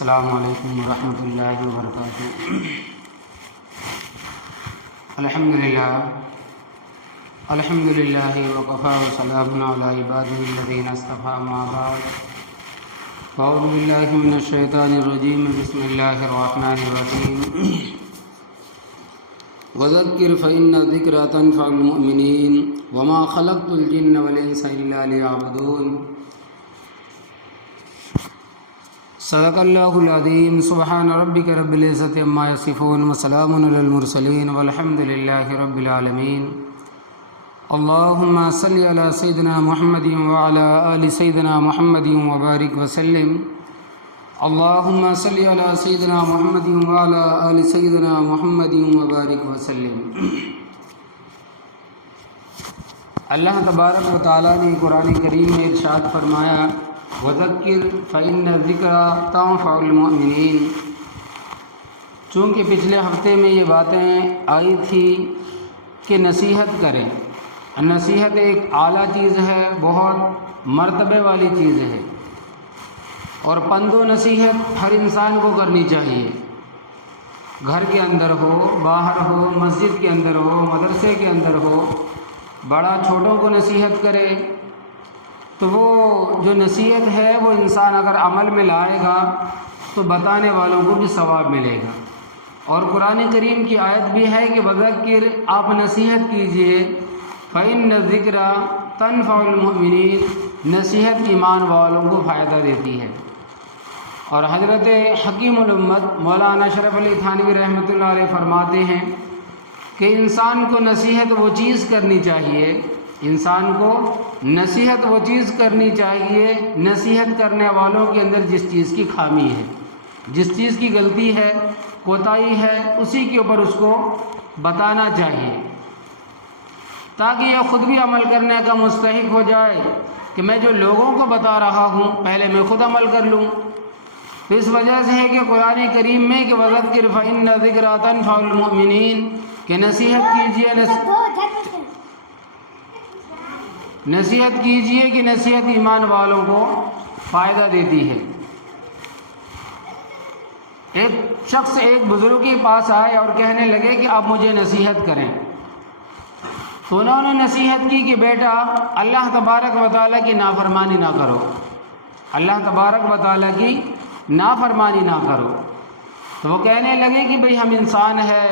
السلام علیکم ورحمۃ اللہ وبرکاتہ۔ الحمدللہ وکفیٰ وسلام علی عبادہ الذین اصطفیٰ، اما بعد فاعوذ باللہ من الشیطان الرجیم، بسم اللہ الرحمن الرحیم۔ وذکر فإن الذکرى تنفع المؤمنین وما خلقت الجن والانس الا لیعبدون۔ صدق اللہ العظیم۔ سبحان ربک رب العزۃ عما یصفون وسلام علی المرسلین والحمد للہ رب العالمین۔ اللہم صلی علی سیدنا محمد وعلی آل سیدنا محمد وبارک وسلم۔ اللہم صلی علی سیدنا محمد وعلی آل سیدنا محمد وبارک وسلم۔ اللہ تبارک و تعالیٰ نے قرآن کریم میں ارشاد فرمایا، وذکر فإن الذکریٰ تنفع المؤمنین۔ چونکہ پچھلے ہفتے میں یہ باتیں آئی تھی کہ نصیحت کریں۔ نصیحت ایک اعلیٰ چیز ہے، بہت مرتبے والی چیز ہے، اور پند و نصیحت ہر انسان کو کرنی چاہیے، گھر کے اندر ہو، باہر ہو، مسجد کے اندر ہو، مدرسے کے اندر ہو، بڑا چھوٹوں کو نصیحت کرے تو وہ جو نصیحت ہے وہ انسان اگر عمل میں لائے گا تو بتانے والوں کو بھی ثواب ملے گا۔ اور قرآن کریم کی آیت بھی ہے کہ وذکر، آپ نصیحت کیجئے، فإن الذکریٰ تنفع المؤمنین، نصیحت ایمان والوں کو فائدہ دیتی ہے۔ اور حضرت حکیم الامت مولانا اشرف علی تھانوی رحمۃ اللہ علیہ فرماتے ہیں کہ انسان کو نصیحت وہ چیز کرنی چاہیے، انسان کو نصیحت وہ چیز کرنی چاہیے، نصیحت کرنے والوں کے اندر جس چیز کی خامی ہے، جس چیز کی غلطی ہے، کوتاہی ہے، اسی کے اوپر اس کو بتانا چاہیے، تاکہ یہ خود بھی عمل کرنے کا مستحق ہو جائے کہ میں جو لوگوں کو بتا رہا ہوں پہلے میں خود عمل کر لوں۔ تو اس وجہ سے ہے کہ قرآن کریم میں کہ وذکر فإن الذکریٰ تنفع المؤمنین، کہ نصیحت کیجئے کہ نصیحت ایمان والوں کو فائدہ دیتی ہے۔ ایک شخص ایک بزرگ کے پاس آئے اور کہنے لگے کہ آپ مجھے نصیحت کریں۔ تو انہوں نے نصیحت کی کہ بیٹا اللہ تبارک و تعالیٰ کی نافرمانی نہ کرو، اللہ تبارک و تعالیٰ کی نافرمانی نہ کرو۔ تو وہ کہنے لگے کہ بھئی ہم انسان ہیں،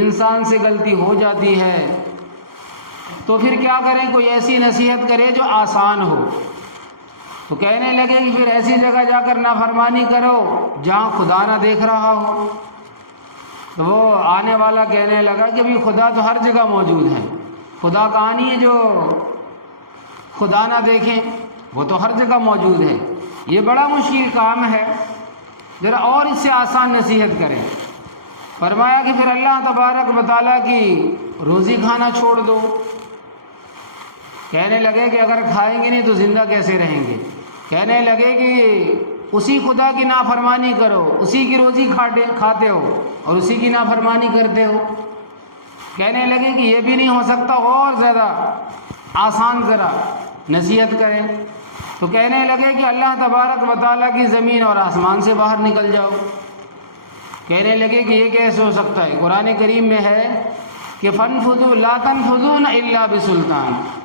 انسان سے غلطی ہو جاتی ہے، تو پھر کیا کریں، کوئی ایسی نصیحت کرے جو آسان ہو۔ تو کہنے لگے کہ پھر ایسی جگہ جا کر نافرمانی کرو جہاں خدا نہ دیکھ رہا ہو۔ تو وہ آنے والا کہنے لگا کہ بھی خدا تو ہر جگہ موجود ہے، خدا کہاں نہیں ہے جو خدا نہ دیکھیں، وہ تو ہر جگہ موجود ہے، یہ بڑا مشکل کام ہے، ذرا اور اس سے آسان نصیحت کریں۔ فرمایا کہ پھر اللہ تبارک و تعالیٰ کی روزی کھانا چھوڑ دو۔ کہنے لگے کہ اگر کھائیں گے نہیں تو زندہ کیسے رہیں گے؟ کہنے لگے کہ اسی خدا کی نافرمانی کرو، اسی کی روزی کھاتے ہو اور اسی کی نافرمانی کرتے ہو۔ کہنے لگے کہ یہ بھی نہیں ہو سکتا، اور زیادہ آسان ذرا نصیحت کریں۔ تو کہنے لگے کہ اللہ تبارک و تعالیٰ کی زمین اور آسمان سے باہر نکل جاؤ۔ کہنے لگے کہ یہ کیسے ہو سکتا ہے؟ قرآن کریم میں ہے کہ فَانفُذُوا لَا تَنفُذُونَ إِلَّا بِسُلْطَانٍ،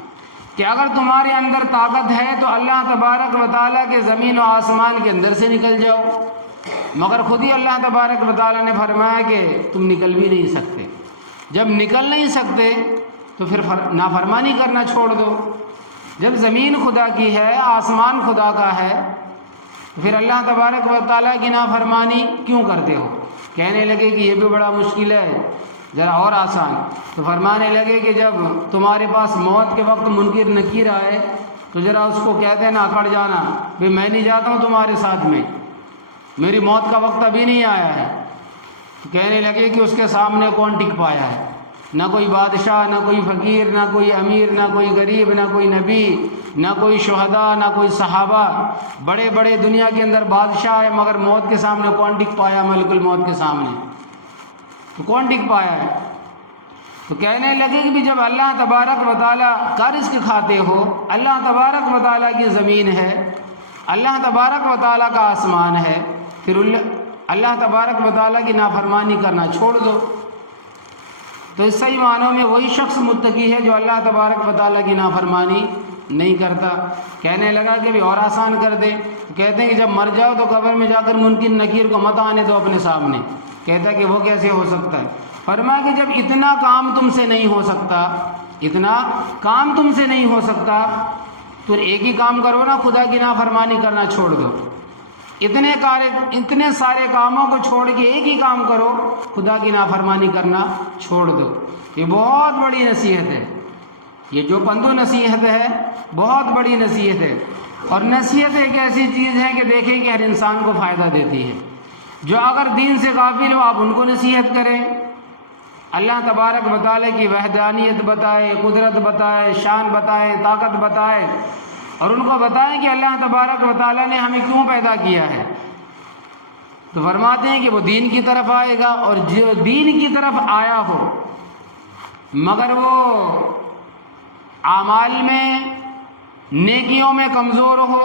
کہ اگر تمہارے اندر طاقت ہے تو اللہ تبارک و تعالیٰ کے زمین و آسمان کے اندر سے نکل جاؤ، مگر خود ہی اللہ تبارک و تعالیٰ نے فرمایا کہ تم نکل بھی نہیں سکتے۔ جب نکل نہیں سکتے تو پھر نافرمانی کرنا چھوڑ دو۔ جب زمین خدا کی ہے، آسمان خدا کا ہے، تو پھر اللہ تبارک و تعالیٰ کی نافرمانی کیوں کرتے ہو؟ کہنے لگے کہ یہ بھی بڑا مشکل ہے، ذرا اور آسان۔ تو فرمانے لگے کہ جب تمہارے پاس موت کے وقت منکر نکیر آئے تو ذرا اس کو کہہ دینا، اکڑ جانا، بھی میں نہیں جاتا ہوں تمہارے ساتھ میں، میری موت کا وقت ابھی نہیں آیا ہے۔ تو کہنے لگے کہ اس کے سامنے کون ٹک پایا ہے؟ نہ کوئی بادشاہ، نہ کوئی فقیر، نہ کوئی امیر، نہ کوئی غریب، نہ کوئی نبی، نہ کوئی شہداء، نہ کوئی صحابہ۔ بڑے بڑے دنیا کے اندر بادشاہ ہے، مگر موت کے سامنے کون ٹک پایا؟ ملک الموت کے سامنے تو کون ٹک پایا ہے؟ تو کہنے لگے کہ بھی جب اللہ تبارک و تعالیٰ کا رزق کھاتے ہو، اللہ تبارک و تعالیٰ کی زمین ہے، اللہ تبارک و تعالیٰ کا آسمان ہے، پھر اللہ تبارک و تعالیٰ کی نافرمانی کرنا چھوڑ دو۔ تو اس صحیح معنوں میں وہی شخص متقی ہے جو اللہ تبارک و تعالیٰ کی نافرمانی نہیں کرتا۔ کہنے لگا کہ بھی اور آسان کر دے، تو کہتے ہیں کہ جب مر جاؤ تو قبر میں جا کر منکر نکیر کو مت آنے دو اپنے سامنے۔ کہتا ہے کہ وہ کیسے ہو سکتا ہے؟ فرمایا کہ جب اتنا کام تم سے نہیں ہو سکتا، اتنا کام تم سے نہیں ہو سکتا، تو ایک ہی کام کرو نا، خدا کی نافرمانی کرنا چھوڑ دو۔ اتنے سارے کاموں کو چھوڑ کے ایک ہی کام کرو، خدا کی نافرمانی کرنا چھوڑ دو۔ یہ بہت بڑی نصیحت ہے، یہ جو پندو نصیحت ہے بہت بڑی نصیحت ہے۔ اور نصیحت ایک ایسی چیز ہے کہ دیکھیں کہ ہر انسان کو فائدہ دیتی ہے۔ جو اگر دین سے غافل ہو آپ ان کو نصیحت کریں، اللہ تبارک و تعالیٰ کی وحدانیت بتائے، قدرت بتائے، شان بتائے، طاقت بتائے، اور ان کو بتائیں کہ اللہ تبارک و تعالیٰ نے ہمیں کیوں پیدا کیا ہے، تو فرماتے ہیں کہ وہ دین کی طرف آئے گا۔ اور جو دین کی طرف آیا ہو مگر وہ اعمال میں، نیکیوں میں کمزور ہو،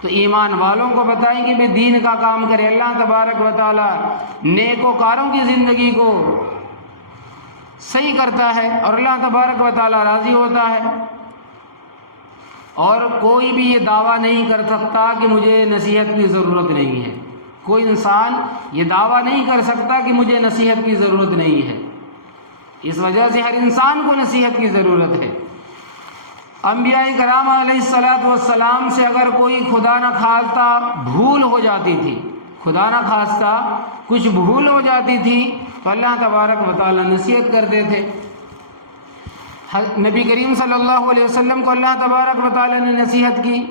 تو ایمان والوں کو بتائیں کہ بھی دین کا کام کرے۔ اللہ تبارک و تعالیٰ نیکوکاروں کی زندگی کو صحیح کرتا ہے اور اللہ تبارک و تعالیٰ راضی ہوتا ہے۔ اور کوئی بھی یہ دعویٰ نہیں کر سکتا کہ مجھے نصیحت کی ضرورت نہیں ہے۔ کوئی انسان یہ دعویٰ نہیں کر سکتا کہ مجھے نصیحت کی ضرورت نہیں ہے۔ اس وجہ سے ہر انسان کو نصیحت کی ضرورت ہے۔ انبیاء کرام علیہ الصلاۃ والسلام سے اگر کوئی خدا نہ خواستہ بھول ہو جاتی تھی، خدا نہ خواستہ کچھ بھول ہو جاتی تھی، تو اللہ تبارک و تعالیٰ نصیحت کرتے تھے۔ نبی کریم صلی اللہ علیہ وسلم کو اللہ تبارک و تعالیٰ نے نصیحت کی۔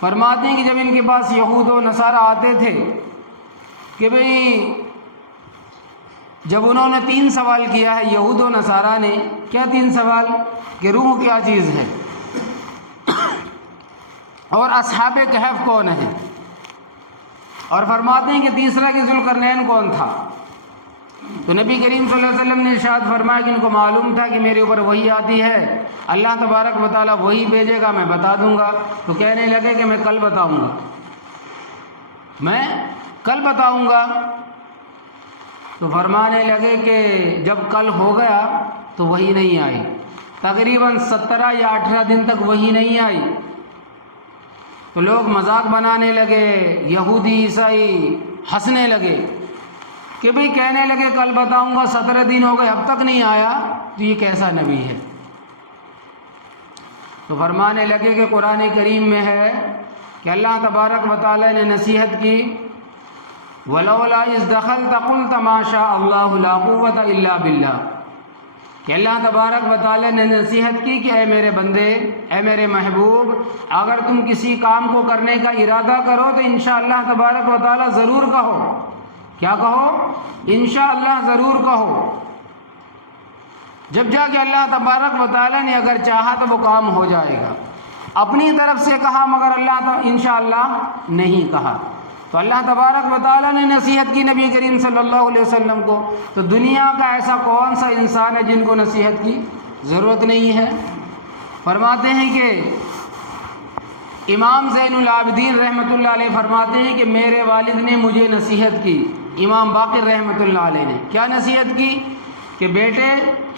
فرماتے ہیں کہ جب ان کے پاس یہود و نصارہ آتے تھے کہ بھئی جب انہوں نے 3 سوال کیا ہے یہود و نصارہ نے، کیا 3 سوال؟ کہ روح کیا چیز ہے، اور اصحاب کہف کون ہے، اور فرماتے ہیں کہ تیسرا کہ ذوالقرنین کون تھا۔ تو نبی کریم صلی اللہ علیہ وسلم نے ارشاد فرمایا کہ ان کو معلوم تھا کہ میرے اوپر وحی آتی ہے، اللہ تبارک و تعالیٰ وہی بھیجے گا، میں بتا دوں گا۔ تو کہنے لگے کہ میں کل بتاؤں گا، میں کل بتاؤں گا۔ تو فرمانے لگے کہ جب کل ہو گیا تو وحی نہیں آئی، تقریباً 17 یا 18 دن تک وحی نہیں آئی۔ تو لوگ مذاق بنانے لگے، یہودی عیسائی ہنسنے لگے کہ بھئی کہنے لگے کل بتاؤں گا، 17 دن ہو گئے اب تک نہیں آیا، تو یہ کیسا نبی ہے؟ تو فرمانے لگے کہ قرآن کریم میں ہے کہ اللہ تبارک و تعالیٰ نے نصیحت کی، وَلَوْلَا إِذْ دَخَلْتَ قُلْتَ مَا شَاءَ اللَّهُ لَا قُوَّةَ إِلَّا بِاللَّهِ، کہ اللہ تبارک و تعالیٰ نے نصیحت کی کہ اے میرے بندے، اے میرے محبوب، اگر تم کسی کام کو کرنے کا ارادہ کرو تو انشاءاللہ تبارک و تعالیٰ ضرور کہو۔ کیا کہو؟ انشاءاللہ ضرور کہو۔ جب جا کے اللہ تبارک و تعالیٰ نے اگر چاہا تو وہ کام ہو جائے گا۔ اپنی طرف سے کہا مگر اللہ انشاءاللہ نہیں کہا۔ تو اللہ تبارک و تعالیٰ نے نصیحت کی نبی کریم صلی اللہ علیہ وسلم کو۔ تو دنیا کا ایسا کون سا انسان ہے جن کو نصیحت کی ضرورت نہیں ہے؟ فرماتے ہیں کہ امام زین العابدین رحمۃ اللہ علیہ فرماتے ہیں کہ میرے والد نے مجھے نصیحت کی، امام باقر رحمۃ اللہ علیہ نے کیا نصیحت کی؟ کہ بیٹے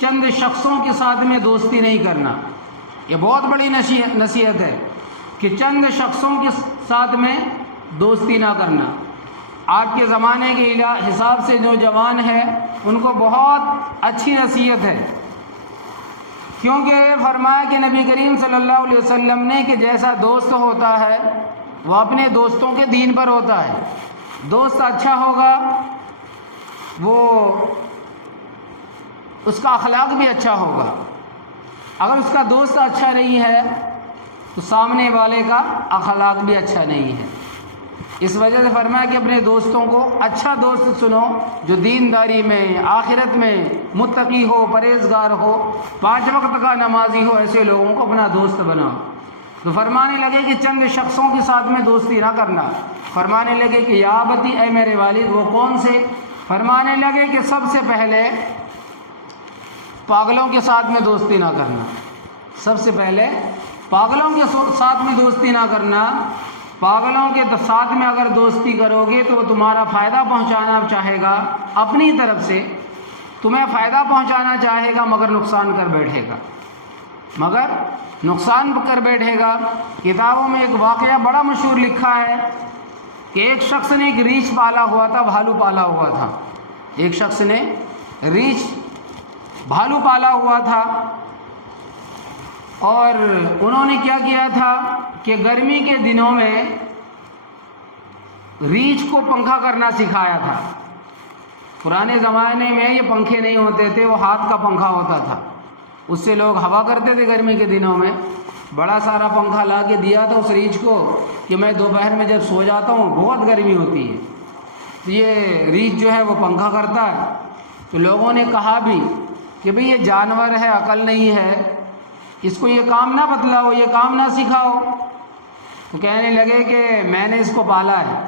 چند شخصوں کے ساتھ میں دوستی نہیں کرنا۔ یہ بہت بڑی نصیحت ہے کہ چند شخصوں کے ساتھ میں دوستی نہ کرنا۔ آج کے زمانے کے حساب سے جو جوان ہیں ان کو بہت اچھی نصیحت ہے، کیونکہ فرمایا کہ نبی کریم صلی اللہ علیہ وسلم نے کہ جیسا دوست ہوتا ہے وہ اپنے دوستوں کے دین پر ہوتا ہے۔ دوست اچھا ہوگا وہ اس کا اخلاق بھی اچھا ہوگا، اگر اس کا دوست اچھا نہیں ہے تو سامنے والے کا اخلاق بھی اچھا نہیں ہے۔ اس وجہ سے فرمایا کہ اپنے دوستوں کو اچھا دوست چنو جو دینداری میں، آخرت میں متقی ہو، پرہیزگار ہو، 5 وقت کا نمازی ہو، ایسے لوگوں کو اپنا دوست بناؤ۔ تو فرمانے لگے کہ چند شخصوں کے ساتھ میں دوستی نہ کرنا۔ فرمانے لگے کہ یا ابتی، اے میرے والد، وہ کون سے؟ فرمانے لگے کہ سب سے پہلے پاگلوں کے ساتھ میں دوستی نہ کرنا، سب سے پہلے پاگلوں کے ساتھ میں دوستی نہ کرنا، پاگلوں کے ساتھ میں اگر دوستی کرو گے تو وہ تمہارا فائدہ پہنچانا چاہے گا اپنی طرف سے، تمہیں فائدہ پہنچانا چاہے گا مگر نقصان کر بیٹھے گا، مگر نقصان کر بیٹھے گا۔ کتابوں میں ایک واقعہ بڑا مشہور لکھا ہے کہ ایک شخص نے ایک ریچھ پالا ہوا تھا، بھالو پالا ہوا تھا۔ ایک شخص نے ریچھ بھالو پالا ہوا تھا، اور انہوں نے کیا کیا تھا کہ گرمی کے دنوں میں ریچھ کو پنکھا کرنا سکھایا تھا۔ پرانے زمانے میں یہ پنکھے نہیں ہوتے تھے، وہ ہاتھ کا پنکھا ہوتا تھا، اس سے لوگ ہوا کرتے تھے گرمی کے دنوں میں۔ بڑا سارا پنکھا لا کے دیا تھا اس ریچھ کو کہ میں دوپہر میں جب سو جاتا ہوں بہت گرمی ہوتی ہے، تو یہ ریچھ جو ہے وہ پنکھا کرتا ہے۔ تو لوگوں نے کہا بھی کہ بھئی یہ جانور ہے، عقل نہیں ہے، اس کو یہ کام نہ بتلاؤ، یہ کام نہ سکھاؤ۔ تو کہنے لگے کہ میں نے اس کو پالا ہے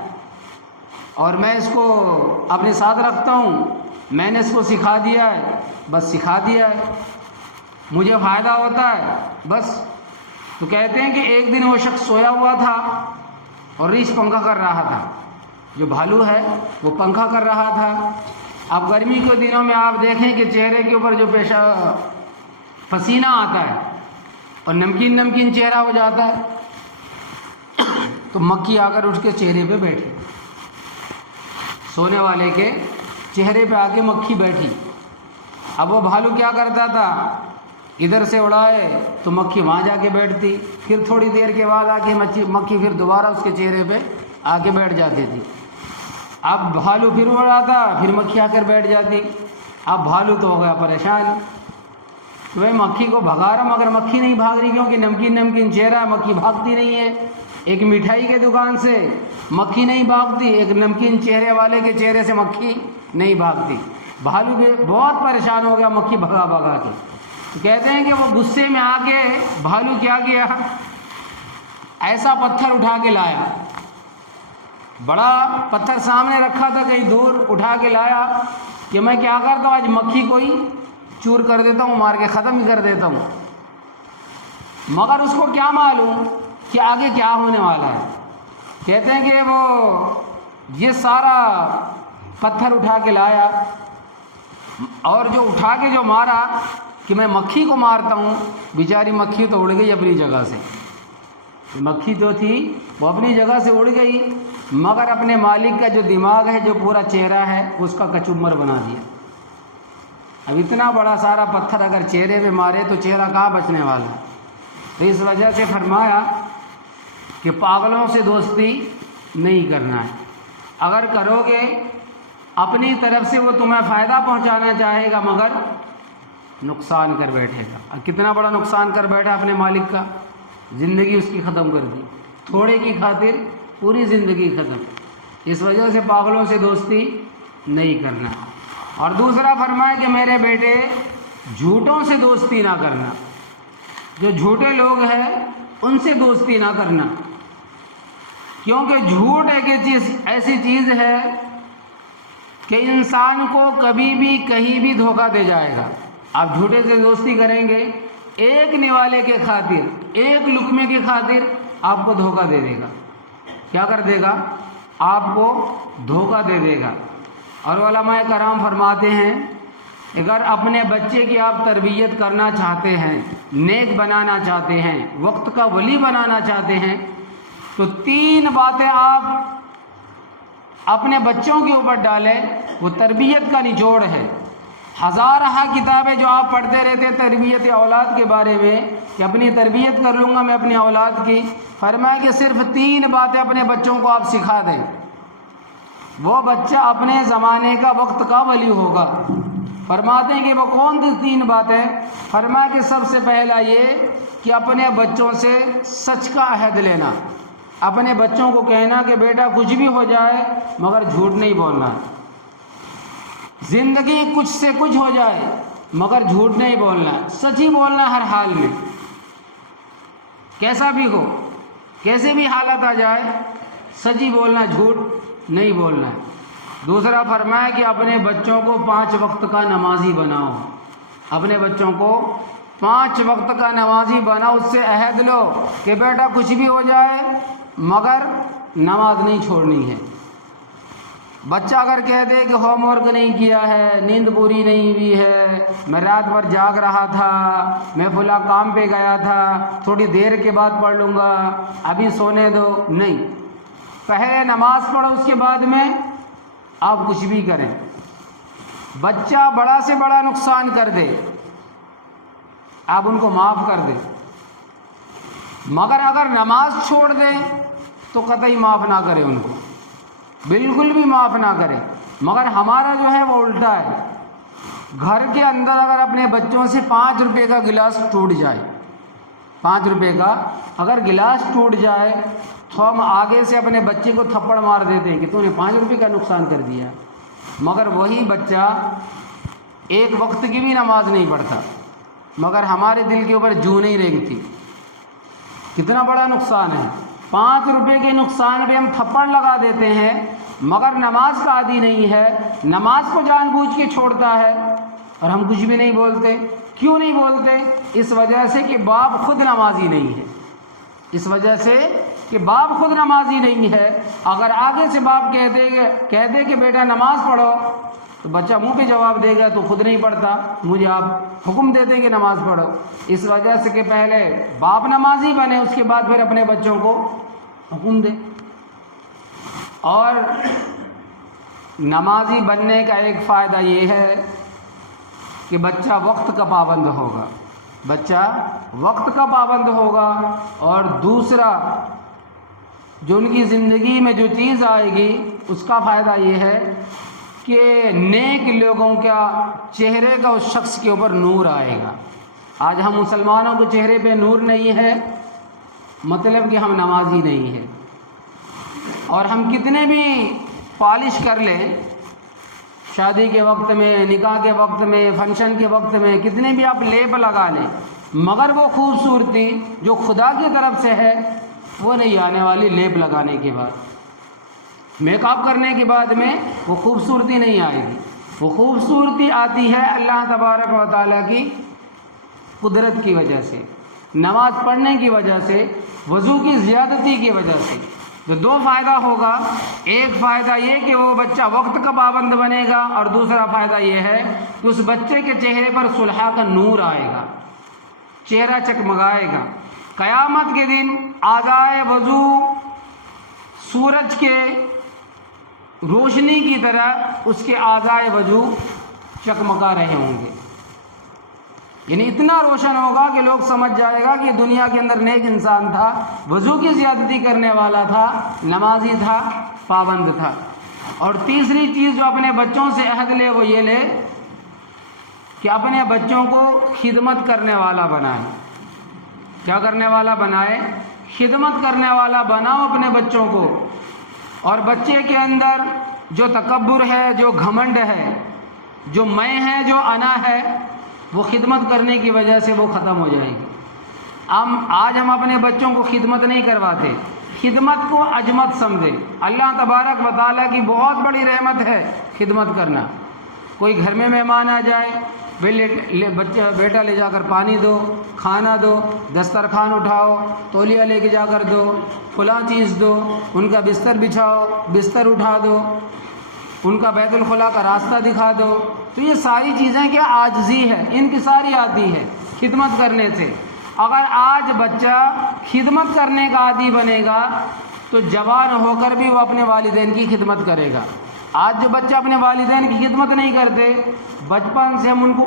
اور میں اس کو اپنے ساتھ رکھتا ہوں، میں نے اس کو سکھا دیا ہے، بس سکھا دیا ہے، مجھے فائدہ ہوتا ہے بس۔ تو کہتے ہیں کہ ایک دن وہ شخص سویا ہوا تھا اور ریچھ پنکھا کر رہا تھا، جو بھالو ہے وہ پنکھا کر رہا تھا۔ اب گرمی کے دنوں میں آپ دیکھیں کہ چہرے کے اوپر جو پسینہ آتا ہے اور نمکین نمکین چہرہ ہو جاتا ہے، تو مکھی آ کر اٹھ کے چہرے پہ بیٹھی، سونے والے کے چہرے پہ آ کے مکھی بیٹھی۔ اب وہ بھالو کیا کرتا تھا، ادھر سے اڑائے تو مکھی وہاں جا کے بیٹھتی، پھر تھوڑی دیر کے بعد آ کے مکھی پھر دوبارہ اس کے چہرے پہ آ کے بیٹھ جاتی تھی۔ اب بھالو پھر اڑاتا، پھر مکھی آ کر بیٹھ جاتی۔ اب بھالو تو ہو گیا پریشان، میں مکھی کو بھگا رہا مگر مکھی نہیں بھاگ رہی، کیونکہ نمکین نمکین چہرہ ہے، مکھی بھاگتی نہیں ہے۔ ایک مٹھائی کے دکان سے مکھی نہیں بھاگتی، ایک نمکین چہرے والے کے چہرے سے مکھی نہیں بھاگتی۔ بھالو بھی بہت پریشان ہو گیا مکھی بھگا بھگا کے۔ کہتے ہیں کہ وہ غصے میں آ کے بھالو کیا کیا، ایسا پتھر اٹھا کے لایا، بڑا پتھر سامنے رکھا تھا کہیں دور، اٹھا کے لایا کہ میں کیا کرتا ہوں، آج مکھی کو ہی چور کر دیتا ہوں، مار کے ختم ہی کر دیتا ہوں۔ مگر اس کو کیا معلوم کہ آگے کیا ہونے والا ہے۔ کہتے ہیں کہ وہ یہ سارا پتھر اٹھا کے لایا اور جو اٹھا کے جو مارا کہ میں مکھی کو مارتا ہوں، بیچاری مکھی تو اڑ گئی اپنی جگہ سے، مکھی جو تھی وہ اپنی جگہ سے اڑ گئی، مگر اپنے مالک کا جو دماغ ہے، جو پورا چہرہ ہے، اس کا کچمبر بنا دیا۔ اب اتنا بڑا سارا پتھر اگر چہرے پہ مارے تو چہرہ کہاں بچنے والا ہے۔ تو اس وجہ سے فرمایا کہ پاگلوں سے دوستی نہیں کرنا ہے، اگر کرو گے اپنی طرف سے وہ تمہیں فائدہ پہنچانا چاہے گا مگر نقصان کر بیٹھے گا۔ اور کتنا بڑا نقصان کر بیٹھا اپنے مالک کا، زندگی اس کی ختم کر دی، تھوڑے کی خاطر پوری زندگی ختم۔ اس وجہ سے پاگلوں سے دوستی نہیں کرنا۔ اور دوسرا فرمایا کہ میرے بیٹے جھوٹوں سے دوستی نہ کرنا، جو جھوٹے لوگ ہیں ان سے دوستی نہ کرنا، کیونکہ جھوٹ ایک ایسی چیز ہے کہ انسان کو کبھی بھی کہیں بھی دھوکہ دے جائے گا۔ آپ جھوٹے سے دوستی کریں گے، ایک نوالے کے خاطر، ایک لقمے کی خاطر آپ کو دھوکہ دے دے گا۔ کیا کر دے گا؟ آپ کو دھوکہ دے دے گا۔ اور علماء کرام فرماتے ہیں اگر اپنے بچے کی آپ تربیت کرنا چاہتے ہیں، نیک بنانا چاہتے ہیں، وقت کا ولی بنانا چاہتے ہیں، تو 3 باتیں آپ اپنے بچوں کے اوپر ڈالیں، وہ تربیت کا نچوڑ ہے۔ ہزارہ کتابیں جو آپ پڑھتے رہتے ہیں تربیت اولاد کے بارے میں کہ اپنی تربیت کر لوں گا میں اپنی اولاد کی، فرمایا کہ صرف 3 باتیں اپنے بچوں کو آپ سکھا دیں، وہ بچہ اپنے زمانے کا وقت کا ولی ہوگا۔ فرماتے ہیں کہ وہ کون سی 3 باتیں؟ فرمایا کہ سب سے پہلا یہ کہ اپنے بچوں سے سچ کا عہد لینا، اپنے بچوں کو کہنا کہ بیٹا کچھ بھی ہو جائے مگر جھوٹ نہیں بولنا ہے، زندگی کچھ سے کچھ ہو جائے مگر جھوٹ نہیں بولنا ہے، سچ ہی بولنا ہر حال میں، کیسا بھی ہو، کیسے بھی حالت آ جائے سچ ہی بولنا، جھوٹ نہیں بولنا ہے۔ دوسرا فرمایا کہ اپنے بچوں کو 5 وقت کا نمازی بناؤ، اپنے بچوں کو 5 وقت کا نمازی بناؤ، اس سے عہد لو کہ بیٹا کچھ بھی ہو جائے مگر نماز نہیں چھوڑنی ہے۔ بچہ اگر کہہ دے کہ ہوم ورک نہیں کیا ہے، نیند پوری نہیں ہوئی ہے، میں رات بھر جاگ رہا تھا، میں فلاں کام پہ گیا تھا، تھوڑی دیر کے بعد پڑھ لوں گا، ابھی سونے دو، نہیں، پہلے نماز پڑھو، اس کے بعد میں آپ کچھ بھی کریں۔ بچہ بڑا سے بڑا نقصان کر دے، آپ ان کو معاف کر دیں، مگر اگر نماز چھوڑ دیں تو قطعی معاف نہ کرے، ان کو بالکل بھی معاف نہ کرے۔ مگر ہمارا جو ہے وہ الٹا ہے، گھر کے اندر اگر اپنے بچوں سے 5 روپے کا گلاس ٹوٹ جائے، 5 روپے کا اگر گلاس ٹوٹ جائے تو ہم آگے سے اپنے بچے کو تھپڑ مار دیتے ہیں کہ تو نے 5 روپے کا نقصان کر دیا، مگر وہی بچہ ایک وقت کی بھی نماز نہیں پڑھتا، مگر ہمارے دل کے اوپر جو نہیں رینگتی۔ کتنا بڑا نقصان ہے، 5 روپے کے نقصان پہ ہم تھپڑ لگا دیتے ہیں، مگر نماز کا عادی نہیں ہے، نماز کو جان بوجھ کے چھوڑتا ہے، اور ہم کچھ بھی نہیں بولتے۔ کیوں نہیں بولتے؟ اس وجہ سے کہ باپ خود نمازی نہیں ہے، اس وجہ سے کہ باپ خود نمازی نہیں ہے۔ اگر آگے سے باپ کہہ دے کہ بیٹا نماز پڑھو، تو بچہ منہ پہ جواب دے گا تو خود نہیں پڑھتا، مجھے آپ حکم دے دیں کہ نماز پڑھو۔ اس وجہ سے کہ پہلے باپ نمازی بنے، اس کے بعد پھر اپنے بچوں کو حکم دے۔ اور نمازی بننے کا ایک فائدہ یہ ہے کہ بچہ وقت کا پابند ہوگا، بچہ وقت کا پابند ہوگا، اور دوسرا جو ان کی زندگی میں جو چیز آئے گی اس کا فائدہ یہ ہے کہ نیک لوگوں کا چہرے کا اس شخص کے اوپر نور آئے گا۔ آج ہم مسلمانوں کے چہرے پہ نور نہیں ہے، مطلب کہ ہم نمازی نہیں ہیں، اور ہم کتنے بھی پالش کر لیں، شادی کے وقت میں، نکاح کے وقت میں، فنکشن کے وقت میں کتنے بھی آپ لیپ لگا لیں، مگر وہ خوبصورتی جو خدا کی طرف سے ہے وہ نہیں آنے والی لیپ لگانے کے بعد، میک اپ کرنے کے بعد میں وہ خوبصورتی نہیں آئے گی۔ وہ خوبصورتی آتی ہے اللہ تبارک و تعالیٰ کی قدرت کی وجہ سے، نماز پڑھنے کی وجہ سے، وضو کی زیادتی کی وجہ سے۔ تو 2 فائدہ ہوگا، ایک فائدہ یہ کہ وہ بچہ وقت کا پابند بنے گا، اور دوسرا فائدہ یہ ہے کہ اس بچے کے چہرے پر صلح کا نور آئے گا، چہرہ چکمگائے گا۔ قیامت کے دن اعضائے وضو سورج کے روشنی کی طرح اس کے اعضائے وضو چکمگا رہے ہوں گے، یعنی اتنا روشن ہوگا کہ لوگ سمجھ جائے گا کہ دنیا کے اندر نیک انسان تھا، وضو کی زیادتی کرنے والا تھا، نمازی تھا، پابند تھا۔ اور تیسری چیز جو اپنے بچوں سے عہد لے وہ یہ لے کہ اپنے بچوں کو خدمت کرنے والا بنائے۔ کیا کرنے والا بنائے؟ خدمت کرنے والا بناؤ اپنے بچوں کو۔ اور بچے کے اندر جو تکبر ہے، جو گھمنڈ ہے، جو میں ہے، جو انا ہے، وہ خدمت کرنے کی وجہ سے وہ ختم ہو جائے گی۔ آج ہم اپنے بچوں کو خدمت نہیں کرواتے، خدمت کو عظمت سمجھے۔ اللہ تبارک و تعالیٰ کی بہت بڑی رحمت ہے خدمت کرنا۔ کوئی گھر میں مہمان آ جائے، بیٹا لے جا کر پانی دو، کھانا دو، دسترخوان اٹھاؤ، تولیہ لے کے جا کر دو، فلاں چیز دو، ان کا بستر بچھاؤ، بستر اٹھا دو، ان کا بیت الخلاء کا راستہ دکھا دو۔ تو یہ ساری چیزیں کیا عاجزی ہے، ان کی ساری آتی ہے خدمت کرنے سے۔ اگر آج بچہ خدمت کرنے کا عادی بنے گا تو جوان ہو کر بھی وہ اپنے والدین کی خدمت کرے گا۔ آج جو بچہ اپنے والدین کی خدمت نہیں کرتے، بچپن سے ہم ان کو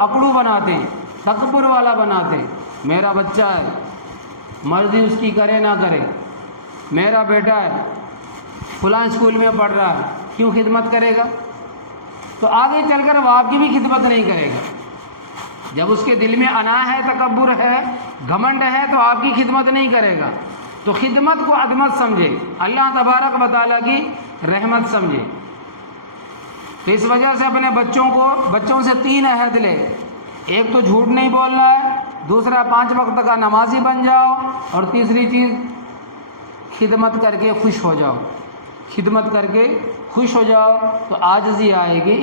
اکڑو بناتے ہیں، تکبر والا بناتے ہیں۔ میرا بچہ ہے، مرضی اس کی کرے نہ کرے، میرا بیٹا ہے، فلاں اسکول میں پڑھ رہا ہے، کیوں خدمت کرے گا؟ تو آگے چل کر وہ آپ کی بھی خدمت نہیں کرے گا۔ جب اس کے دل میں انا ہے، تکبر ہے، گھمنڈ ہے، تو آپ کی خدمت نہیں کرے گا۔ تو خدمت کو عظمت سمجھے، اللہ تبارک و تعالیٰ کی رحمت سمجھے۔ تو اس وجہ سے اپنے بچوں سے 3 عہد لے۔ ایک تو جھوٹ نہیں بولنا ہے، دوسرا 5 وقت کا نمازی بن جاؤ، اور تیسری چیز خدمت کر کے خوش ہو جاؤ۔ خدمت کر کے خوش ہو جاؤ تو عاجزی آئے گی،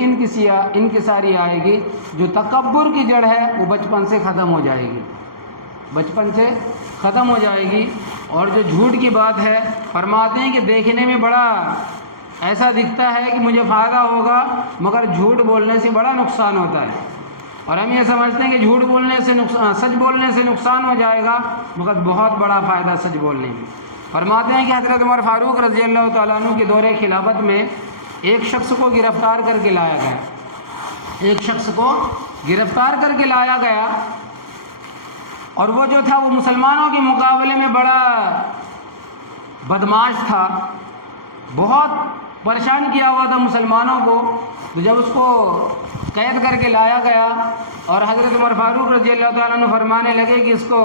انکساری آئے گی۔ جو تکبر کی جڑ ہے وہ بچپن سے ختم ہو جائے گی، بچپن سے ختم ہو جائے گی۔ اور جو جھوٹ کی بات ہے فرماتے ہیں کہ دیکھنے میں بڑا ایسا دکھتا ہے کہ مجھے فائدہ ہوگا مگر جھوٹ بولنے سے بڑا نقصان ہوتا ہے، اور ہم یہ سمجھتے ہیں کہ جھوٹ بولنے سے سچ بولنے سے نقصان ہو جائے گا مگر بہت بڑا فائدہ سچ بولنے میں۔ فرماتے ہیں کہ حضرت عمر فاروق رضی اللہ تعالیٰ عنہ کے دور خلافت میں ایک شخص کو گرفتار کر کے لایا گیا، ایک شخص کو گرفتار کر کے لایا گیا، اور وہ جو تھا وہ مسلمانوں کے مقابلے میں بڑا بدمعاش تھا، بہت پریشان کیا ہوا تھا مسلمانوں کو۔ تو جب اس کو قید کر کے لایا گیا اور حضرت عمر فاروق رضی اللہ تعالیٰ عنہ فرمانے لگے کہ اس کو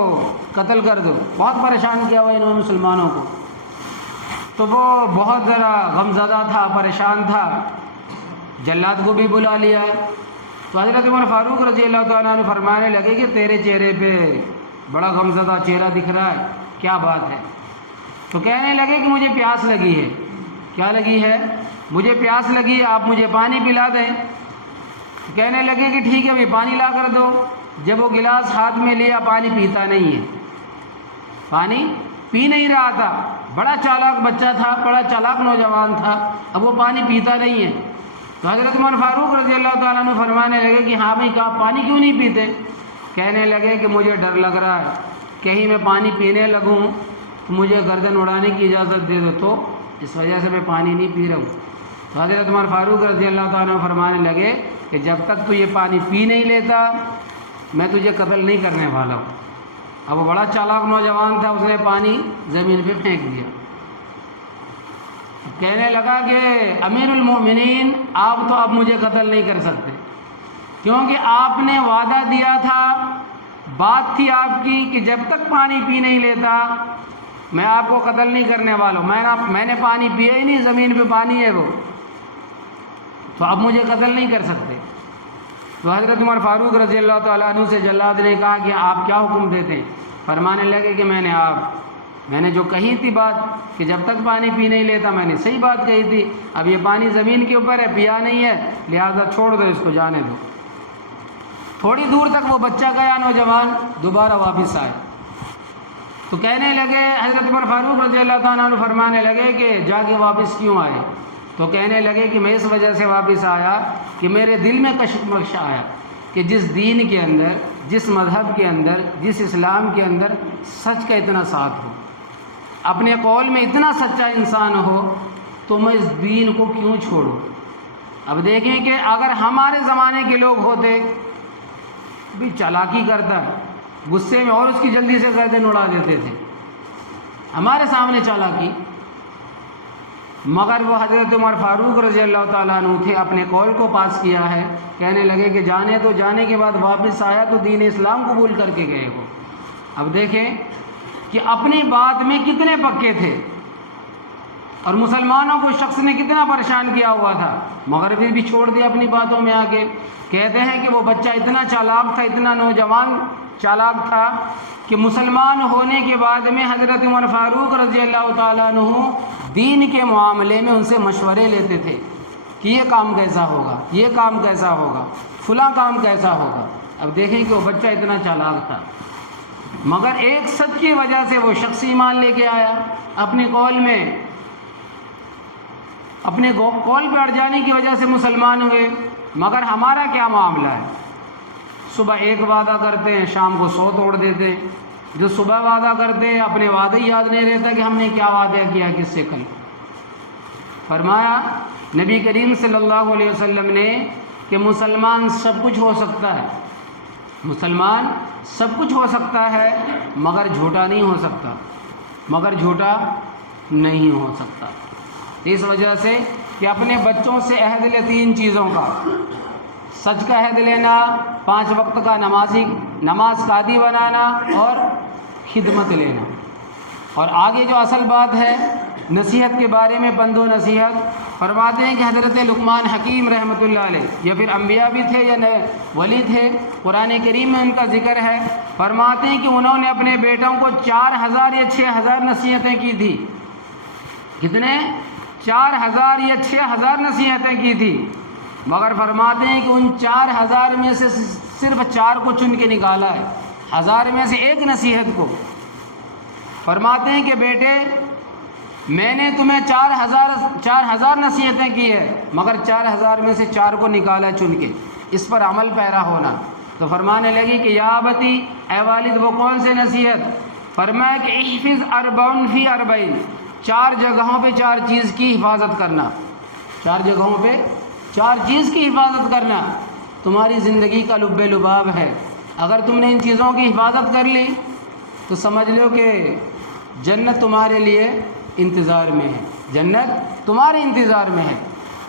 قتل کر دو، بہت پریشان کیا ہوا انہوں نے مسلمانوں کو، تو وہ بہت ذرا غمزدہ تھا، پریشان تھا، جلاد کو بھی بلا لیا ہے۔ تو حضرت عمر فاروق رضی اللہ تعالیٰ عنہ فرمانے لگے کہ تیرے چہرے پہ بڑا غمزدہ چہرہ دکھ رہا ہے، کیا بات ہے؟ تو کہنے لگے کہ مجھے پیاس لگی ہے۔ کیا لگی ہے؟ مجھے پیاس لگی ہے، آپ مجھے پانی پلا دیں۔ کہنے لگے کہ ٹھیک ہے بھی پانی لا کر دو۔ جب وہ گلاس ہاتھ میں لیا، پانی پیتا نہیں ہے، پانی پی نہیں رہا تھا، بڑا چالاک بچہ تھا، بڑا چالاک نوجوان تھا، اب وہ پانی پیتا نہیں ہے۔ تو حضرت عمر فاروق رضی اللہ تعالیٰ عنہ فرمانے لگے کہ ہاں بھائی کہا پانی کیوں نہیں پیتے؟ کہنے لگے کہ مجھے ڈر لگ رہا ہے، کہیں میں پانی پینے لگوں تو مجھے گردن اڑانے کی اجازت دے دو، تو اس وجہ سے میں پانی نہیں پی رہا ہوں۔ تو حضرت عمر فاروق رضی اللہ تعالیٰ عنہ فرمانے لگے کہ جب تک تو یہ پانی پی نہیں لیتا میں تجھے قتل نہیں کرنے والا ہوں۔ اب وہ بڑا چالاک نوجوان تھا، اس نے پانی زمین پہ پھینک دیا۔ کہنے لگا کہ امیر المومنین آپ تو اب مجھے قتل نہیں کر سکتے، کیونکہ آپ نے وعدہ دیا تھا، بات تھی آپ کی کہ جب تک پانی پی نہیں لیتا میں آپ کو قتل نہیں کرنے والا ہوں۔ میں نے پانی پیا ہی نہیں، زمین پہ پانی ہے وہ، تو اب مجھے قتل نہیں کر سکتے۔ تو حضرت عمر فاروق رضی اللہ تعالیٰ عنہ سے جلاد نے کہا کہ آپ کیا حکم دیتے ہیں؟ فرمانے لگے کہ میں نے جو کہی تھی بات کہ جب تک پانی پی نہیں لیتا میں نے صحیح بات کہی تھی، اب یہ پانی زمین کے اوپر ہے، پیا نہیں ہے، لہذا چھوڑ دو اس کو، جانے دو۔ تھوڑی دور تک وہ بچہ گیا، نوجوان دوبارہ واپس آئے تو کہنے لگے، حضرت عمر فاروق رضی اللہ تعالیٰ عنہ فرمانے لگے کہ جا کے واپس کیوں آئے؟ تو کہنے لگے کہ میں اس وجہ سے واپس آیا کہ میرے دل میں کشمکش آیا کہ جس دین کے اندر، جس مذہب کے اندر، جس اسلام کے اندر سچ کا اتنا ساتھ ہو، اپنے قول میں اتنا سچا انسان ہو، تو میں اس دین کو کیوں چھوڑوں؟ اب دیکھیں کہ اگر ہمارے زمانے کے لوگ ہوتے، بھی چالاکی کرتا ہے، غصے میں اور اس کی جلدی سے گردن اڑا دیتے تھے، ہمارے سامنے چالاکی، مگر وہ حضرت عمر فاروق رضی اللہ تعالیٰ عنہ تھے، اپنے قول کو پاس کیا ہے۔ کہنے لگے کہ جانے تو جانے کے بعد واپس آیا تو دین اسلام قبول کر کے گئے ہو۔ اب دیکھیں کہ اپنی بات میں کتنے پکے تھے، اور مسلمانوں کو شخص نے کتنا پریشان کیا ہوا تھا، مگر پھر بھی چھوڑ دیا اپنی باتوں میں آ کے۔ کہتے ہیں کہ وہ بچہ اتنا چالاک تھا، اتنا نوجوان چالاک تھا کہ مسلمان ہونے کے بعد میں حضرت عمر فاروق رضی اللہ تعالیٰ عنہ دین کے معاملے میں ان سے مشورے لیتے تھے کہ یہ کام کیسا ہوگا، یہ کام کیسا ہوگا، فلاں کام کیسا ہوگا۔ اب دیکھیں کہ وہ بچہ اتنا چالاک تھا، مگر ایک سچ کی وجہ سے وہ شخص ایمان لے کے آیا، اپنے قول میں، اپنے قول پہ اڑ جانے کی وجہ سے مسلمان ہوئے۔ مگر ہمارا کیا معاملہ ہے؟ صبح ایک وعدہ کرتے ہیں، شام کو 100 توڑ دیتے ہیں۔ جو صبح وعدہ کرتے ہیں اپنے وعدے ہی یاد نہیں رہتا کہ ہم نے کیا وعدہ کیا کس سے کل۔ فرمایا نبی کریم صلی اللہ علیہ وسلم نے کہ مسلمان سب کچھ ہو سکتا ہے، مسلمان سب کچھ ہو سکتا ہے مگر جھوٹا نہیں ہو سکتا، مگر جھوٹا نہیں ہو سکتا۔ اس وجہ سے کہ اپنے بچوں سے عہد لے 3 چیزوں کا، سچ کا عہد لینا، 5 وقت کا نماز کا عادی بنانا، اور خدمت لینا۔ اور آگے جو اصل بات ہے نصیحت کے بارے میں، پند و نصیحت، فرماتے ہیں کہ حضرت لقمان حکیم رحمۃ اللہ علیہ، یا پھر انبیاء بھی تھے یا ولی تھے، قرآن کریم میں ان کا ذکر ہے، فرماتے ہیں کہ انہوں نے اپنے بیٹوں کو 4000 یا 6000 نصیحتیں کی تھی۔ کتنے؟ 4000 یا 6000 نصیحتیں کی تھی، مگر فرماتے ہیں کہ ان 4000 میں سے صرف 4 کو چن کے نکالا ہے، 1000 میں سے ایک نصیحت کو، فرماتے ہیں کہ بیٹے میں نے تمہیں 4000 نصیحتیں کی ہے، مگر 4000 میں سے 4 کو نکالا چن کے، اس پر عمل پیرا ہونا۔ تو فرمانے لگی کہ یا ابتی، اے والد وہ کون سے نصیحت؟ فرمایا کہ احفظ 40 فی 40، 4 جگہوں پہ 4 چیز کی حفاظت کرنا، 4 جگہوں پہ 4 چیز کی حفاظت کرنا تمہاری زندگی کا لب لباب ہے۔ اگر تم نے ان چیزوں کی حفاظت کر لی تو سمجھ لو کہ جنت تمہارے لیے انتظار میں ہے، جنت تمہارے انتظار میں ہے۔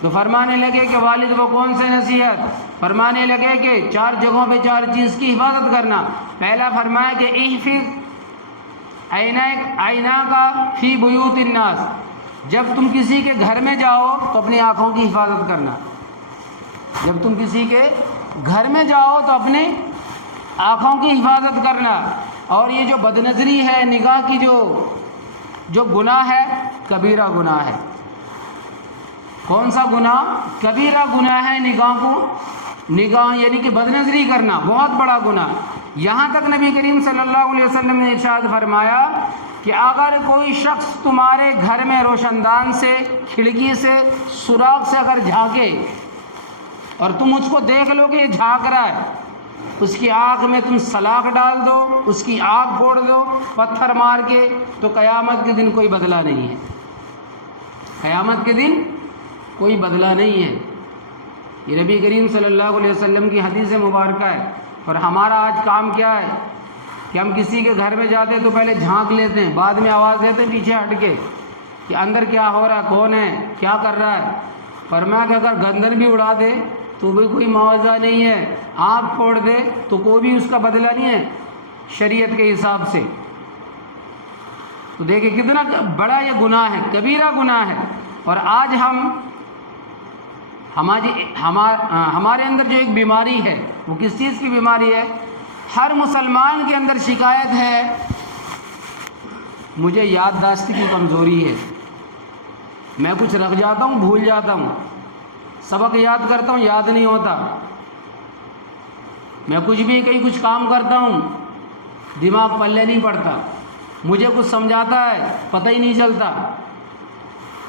تو فرمانے لگے کہ والد وہ کون سے نصیحت؟ فرمانے لگے کہ 4 جگہوں پہ 4 چیز کی حفاظت کرنا۔ پہلا فرمایا کہ احفظ عینہ کا فی بیوت الناس، جب تم کسی کے گھر میں جاؤ تو اپنی آنکھوں کی حفاظت کرنا، جب تم کسی کے گھر میں جاؤ تو اپنے آنکھوں کی حفاظت کرنا۔ اور یہ جو بد نظری ہے، نگاہ کی جو گناہ ہے، کبیرہ گناہ ہے۔ کون سا گناہ؟ کبیرہ گناہ ہے نگاہ یعنی کہ بد نظری کرنا، بہت بڑا گناہ۔ یہاں تک نبی کریم صلی اللہ علیہ وسلم نے ارشاد فرمایا کہ اگر کوئی شخص تمہارے گھر میں روشن دان سے، کھڑکی سے، سوراخ سے اگر جھانکے اور تم اس کو دیکھ لو کہ یہ جھانک رہا ہے، اس کی آنکھ میں تم سلاخ ڈال دو، اس کی آنکھ پھوڑ دو پتھر مار کے، تو قیامت کے دن کوئی بدلہ نہیں ہے، قیامت کے دن کوئی بدلہ نہیں ہے۔ یہ نبی کریم صلی اللہ علیہ وسلم کی حدیث مبارکہ ہے۔ اور ہمارا آج کام کیا ہے کہ ہم کسی کے گھر میں جاتے ہیں تو پہلے جھانک لیتے ہیں، بعد میں آواز دیتے ہیں پیچھے ہٹ کے کہ اندر کیا ہو رہا ہے، کون ہے، کیا کر رہا ہے۔ فرمایا کہ اگر گردن بھی اڑا دے تو بھی کوئی معاوضہ نہیں ہے، آنکھ پھوڑ دے تو کوئی بھی اس کا بدلہ نہیں ہے شریعت کے حساب سے۔ تو دیکھیں کتنا بڑا یہ گناہ ہے، کبیرہ گناہ ہے۔ اور آج ہمارے اندر جو ایک بیماری ہے، وہ کس چیز کی بیماری ہے؟ ہر مسلمان کے اندر شکایت ہے مجھے یادداشت کی کمزوری ہے، میں کچھ رکھ جاتا ہوں بھول جاتا ہوں، سبق یاد کرتا ہوں یاد نہیں ہوتا، میں کچھ کام کرتا ہوں دماغ پلے نہیں پڑتا، مجھے کچھ سمجھاتا ہے پتہ ہی نہیں چلتا۔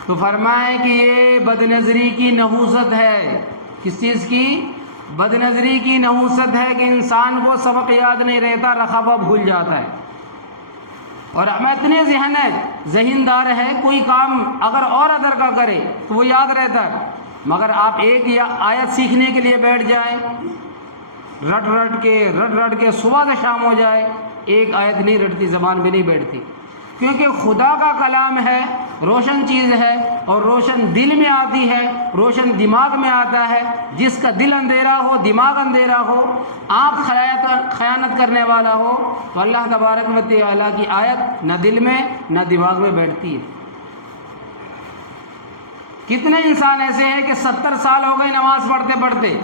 تو فرمائے کہ یہ بد نظری کی نحوست ہے۔ کس چیز کی؟ بد نظری کی نحوست ہے کہ انسان کو سبق یاد نہیں رہتا، رکھا ہوا بھول جاتا ہے۔ اور ہمیں اتنے ذہندار ہے، کوئی کام اگر اور ادر کا کرے تو وہ یاد رہتا ہے، مگر آپ ایک آیت سیکھنے کے لیے بیٹھ جائیں، رٹ کے صبح سے شام ہو جائے، ایک آیت نہیں رٹتی، زبان بھی نہیں بیٹھتی، کیونکہ خدا کا کلام ہے، روشن چیز ہے، اور روشن دل میں آتی ہے، روشن دماغ میں آتا ہے۔ جس کا دل اندھیرا ہو، دماغ اندھیرا ہو، آنکھ خیانت کرنے والا ہو، تو اللہ تبارک و تعالیٰ کی آیت نہ دل میں نہ دماغ میں بیٹھتی ہے۔ کتنے انسان ایسے ہیں کہ 70 سال ہو گئے نماز پڑھتے پڑھتے،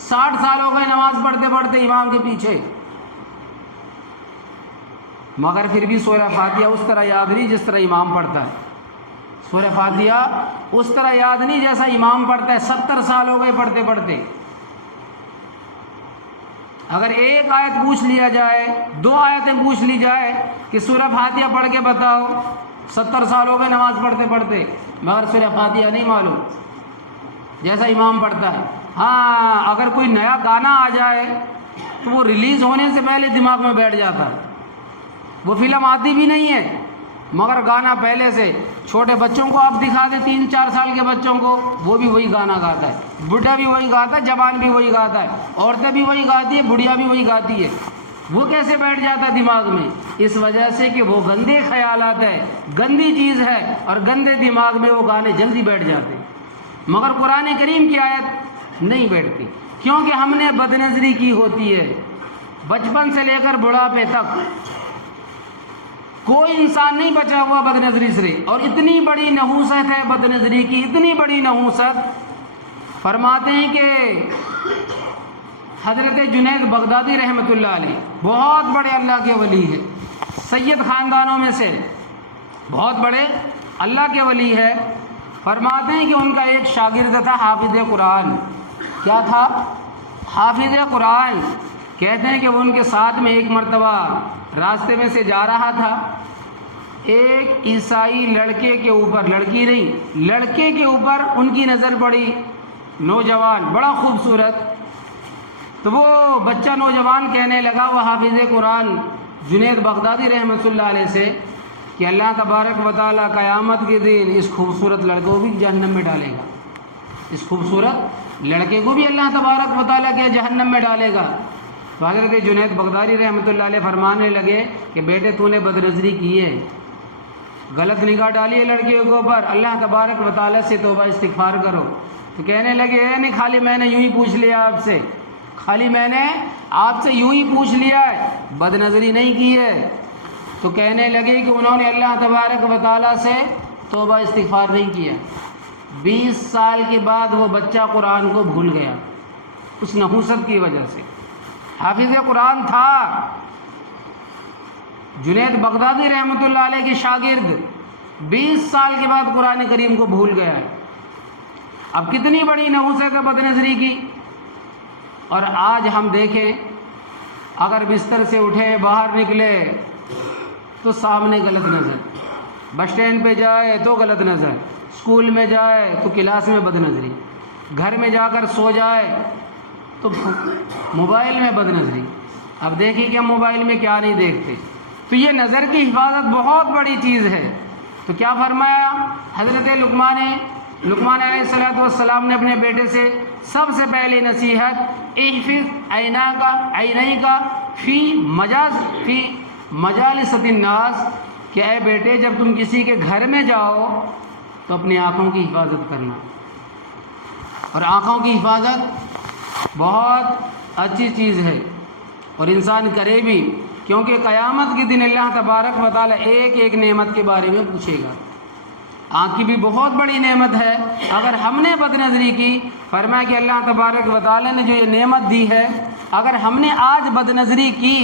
60 سال ہو گئے نماز پڑھتے پڑھتے امام کے پیچھے، مگر پھر بھی سورہ فاتحہ اس طرح یاد نہیں جس طرح امام پڑھتا ہے، سورہ فاتحہ اس طرح یاد نہیں جیسا امام پڑھتا ہے۔ 70 سال ہو گئے پڑھتے پڑھتے۔ اگر ایک آیت پوچھ لیا جائے، 2 آیتیں پوچھ لی جائے کہ سورہ فاتحہ پڑھ کے بتاؤ، 70 سال ہو گئے نماز پڑھتے پڑھتے، مگر سورہ فاتحہ نہیں معلوم جیسا امام پڑھتا ہے۔ ہاں اگر کوئی نیا گانا آ جائے تو وہ ریلیز ہونے سے پہلے دماغ میں بیٹھ جاتا ہے، وہ فلم آتی بھی نہیں ہے مگر گانا پہلے سے۔ چھوٹے بچوں کو آپ دکھا دیں، 3-4 سال کے بچوں کو، وہ بھی وہی گانا گاتا ہے، بڈھا بھی وہی گاتا ہے، جوان بھی وہی گاتا ہے، عورتیں بھی وہی گاتی ہے، بڑھیا بھی وہی گاتی ہے۔ وہ کیسے بیٹھ جاتا ہے دماغ میں؟ اس وجہ سے کہ وہ گندے خیالات ہے، گندی چیز ہے، اور گندے دماغ میں وہ گانے جلدی بیٹھ جاتے ہیں۔ مگر قرآن کریم کی آیت نہیں بیٹھتی، کیونکہ ہم نے بد نظری کی ہوتی ہے بچپن سے لے کر بڑھاپے تک۔ کوئی انسان نہیں بچا ہوا بد نظری سے، اور اتنی بڑی نحوست ہے بد نظری کی، اتنی بڑی نحوست۔ فرماتے ہیں کہ حضرت جنید بغدادی رحمۃ اللہ علیہ بہت بڑے اللہ کے ولی ہے، سید خاندانوں میں سے بہت بڑے اللہ کے ولی ہے۔ فرماتے ہیں کہ ان کا ایک شاگرد تھا حافظ قرآن۔ کیا تھا؟ حافظ قرآن۔ کہتے ہیں کہ وہ ان کے ساتھ میں ایک مرتبہ راستے میں سے جا رہا تھا ایک عیسائی لڑکے کے اوپر، لڑکی نہیں لڑکے کے اوپر ان کی نظر پڑی، نوجوان بڑا خوبصورت. تو وہ بچہ نوجوان کہنے لگا، وہ حافظ قرآن جنید بغدادی رحمۃ اللہ علیہ سے، کہ اللہ تبارک و تعالیٰ قیامت کے دن اس خوبصورت لڑکے کو بھی جہنم میں ڈالے گا، اس خوبصورت لڑکے کو بھی اللہ تبارک و تعالیٰ کے جہنم میں ڈالے گا. تو حضرت جنید بغدادی رحمۃ اللہ علیہ فرمانے لگے کہ بیٹے تو نے بدنظری کی ہے، غلط نگاہ ڈالی ہے لڑکے کے اوپر، اللہ تبارک و تعالیٰ سے توبہ استغفار کرو. تو کہنے لگے نہیں، خالی میں نے یوں ہی پوچھ لیا آپ سے، خالی میں نے آپ سے یوں ہی پوچھ لیا ہے، بدنظری نہیں کی ہے. تو کہنے لگے کہ انہوں نے اللہ تبارک و تعالیٰ سے توبہ استغفار نہیں کیا. 20 سال کے بعد وہ بچہ قرآن کو بھول گیا اس نحوست کی وجہ سے. حافظ قرآن تھا، جنید بغدادی رحمۃ اللہ علیہ کے شاگرد، 20 سال کے بعد قرآن کریم کو بھول گیا ہے. اب کتنی بڑی نحوست ہے بدنظری کی. اور آج ہم دیکھیں، اگر بستر سے اٹھے باہر نکلے تو سامنے غلط نظر، بس اسٹینڈ پہ جائے تو غلط نظر، اسکول میں جائے تو کلاس میں بدنظری، گھر میں جا کر سو جائے تو موبائل میں بدنظری. اب دیکھیں کہ ہم موبائل میں کیا نہیں دیکھتے. تو یہ نظر کی حفاظت بہت بڑی چیز ہے. تو کیا فرمایا حضرت لقمان علیہ السلام نے اپنے بیٹے سے سب سے پہلی نصیحت، احفظ عینیک فی مجالس الناس، کہ اے بیٹے جب تم کسی کے گھر میں جاؤ تو اپنی آنکھوں کی حفاظت کرنا. اور آنکھوں کی حفاظت بہت اچھی چیز ہے اور انسان کرے بھی، کیونکہ قیامت کے دن اللہ تبارک و تعالیٰ ایک ایک نعمت کے بارے میں پوچھے گا. آنکھ کی بھی بہت بڑی نعمت ہے. اگر ہم نے بدنظری کی، فرمایا کہ اللہ تبارک و تعالیٰ نے جو یہ نعمت دی ہے، اگر ہم نے آج بدنظری کی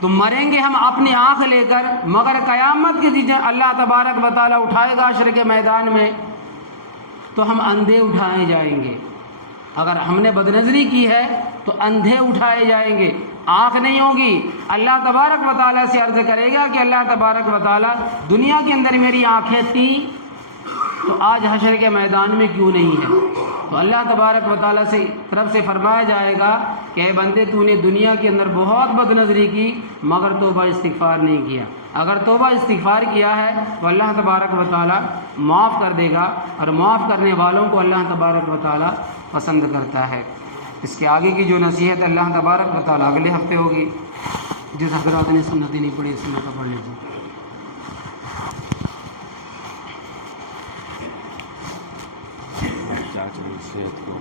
تو مریں گے ہم اپنی آنکھ لے کر، مگر قیامت کے دن اللہ تبارک و تعالیٰ اٹھائے گا حشر کے میدان میں تو ہم اندھے اٹھائے جائیں گے. اگر ہم نے بدنظری کی ہے تو اندھے اٹھائے جائیں گے، آنکھ نہیں ہوگی. اللہ تبارک و تعالیٰ سے عرض کرے گا کہ اللہ تبارک و تعالیٰ دنیا کے اندر میری آنکھیں تھیں تو آج حشر کے میدان میں کیوں نہیں ہے. تو اللہ تبارک و تعالیٰ سے طرف سے فرمایا جائے گا کہ اے بندے تو نے دنیا کے اندر بہت بدنظری کی مگر توبہ استغفار نہیں کیا. اگر توبہ استغفار کیا ہے تو اللہ تبارک و تعالیٰ معاف کر دے گا، اور معاف کرنے والوں کو اللہ تبارک و تعالیٰ پسند کرتا ہے. اس کے آگے کی جو نصیحت اللہ تبارک و تعالیٰ اگلے ہفتے ہوگی. جس حضرات نے سنت نہیں پڑھی سنت پڑھ لیجیے. صحت کو